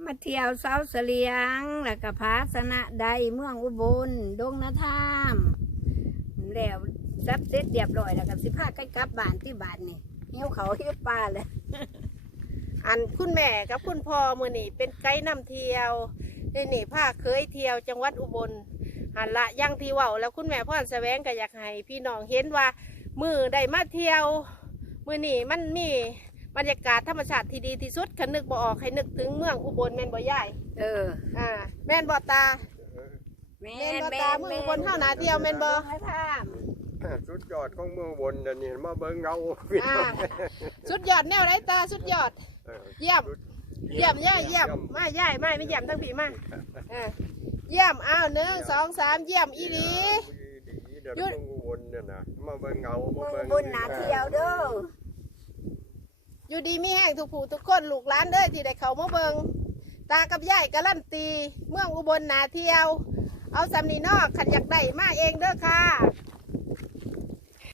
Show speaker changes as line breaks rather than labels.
มาเที่ยวเสาเสลียงแล้วก็ผาสนะใดเมืองอุบลดงนาทามแล้วซับเสร็จเรียบร้อยแล้วก็สิพาใกล้กลับบ้านที่บ้านนี่เหี้ยวเขาเหี้ยวปลาเลย
อันคุณแม่กับคุณพ่อมือนี่เป็นไกด์นำเที่ยวนี่พาเคยเที่ยวจังหวัดอุบลหันละยังที่เว่าแล้วคุณแม่พ่อแสวงก็อยากให้พี่น้องเห็นว่ามือได้มาเที่ยวมือนี่มันมีบรรยากาศธรรมชาติที่ดีที่สุดคันนึกบ่ออกให้นึกถึงเมืองอุบลแม่นบ่ใหญ่แม่นบ่ตาแม่นบ่ตาเมืองอุบลเท่านาเที่ยวแม่นบ่
สุดยอดของเมืองบนนี่มาเบิ่งเงา
สุดยอดแนวไรตาสุดยอดเยี่ยมเยี่ยมย่าเยี่ยมมาย่ายไม่เยี่ยมทั้งปีมาเยี่ยมอ้าว1 2 3เยี่ยมอีหลี
เมืองบนเนี่ยนะมาเบิ่งเงา
เมืองอุบลนาเที่ยวเด้อ
อยู่ดีมีแห้งทุกผู้ทุกคนลูกหลานเด้อที่ได้เข้ามาเบิ่งตากับย่ายการันตีเมืองอุบลนาเที่ยวเอาสำนีนอกขันอยากได้มาเองเด้อค่ะ